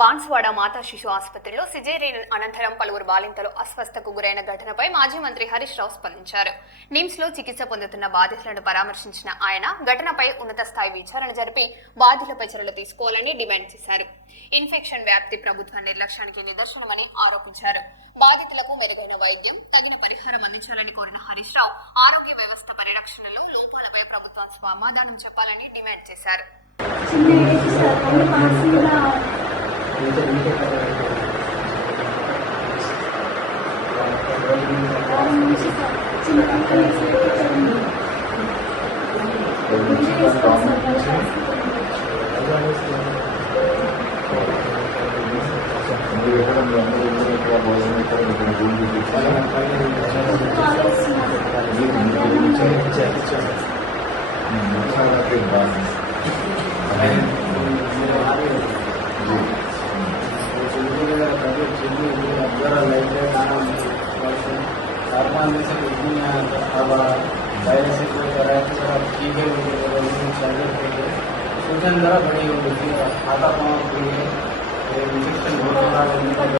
బాన్స్వాడ మాతా శిశు ఆసుపత్రిలో సిజేరియన్ అనంతరం పలువురు బాలింతలు అస్వస్థకు గురైన ఘటనపై మాజీ మంత్రి హరీష్ రావు స్పందించారు. నిమ్స్ లో చికిత్స పొందుతున్న బాధితులను పరామర్శించిన ఆయన ఘటనపై ఉన్నత స్థాయి విచారణ జరిపి బాధితులపై చర్యలు తీసుకోవాలని డిమాండ్ చేశారు. ఇన్ఫెక్షన్ వ్యాప్తి ప్రభుత్వ నిర్లక్ష్యానికి నిదర్శనమని ఆరోపించారు. బాధితులకు మెరుగైన వైద్యం, తగిన పరిహారం అందించాలని కోరిన హరీష్ రావు ఆరోగ్య వ్యవస్థ పరిరక్షణలో లోపాలపై ప్రభుత్వం సమాధానం చెప్పాలని డిమాండ్ చేశారు. सूजन जरा बड़ी होगी, हाथा पाँव के लिए इंजेक्शन बहुत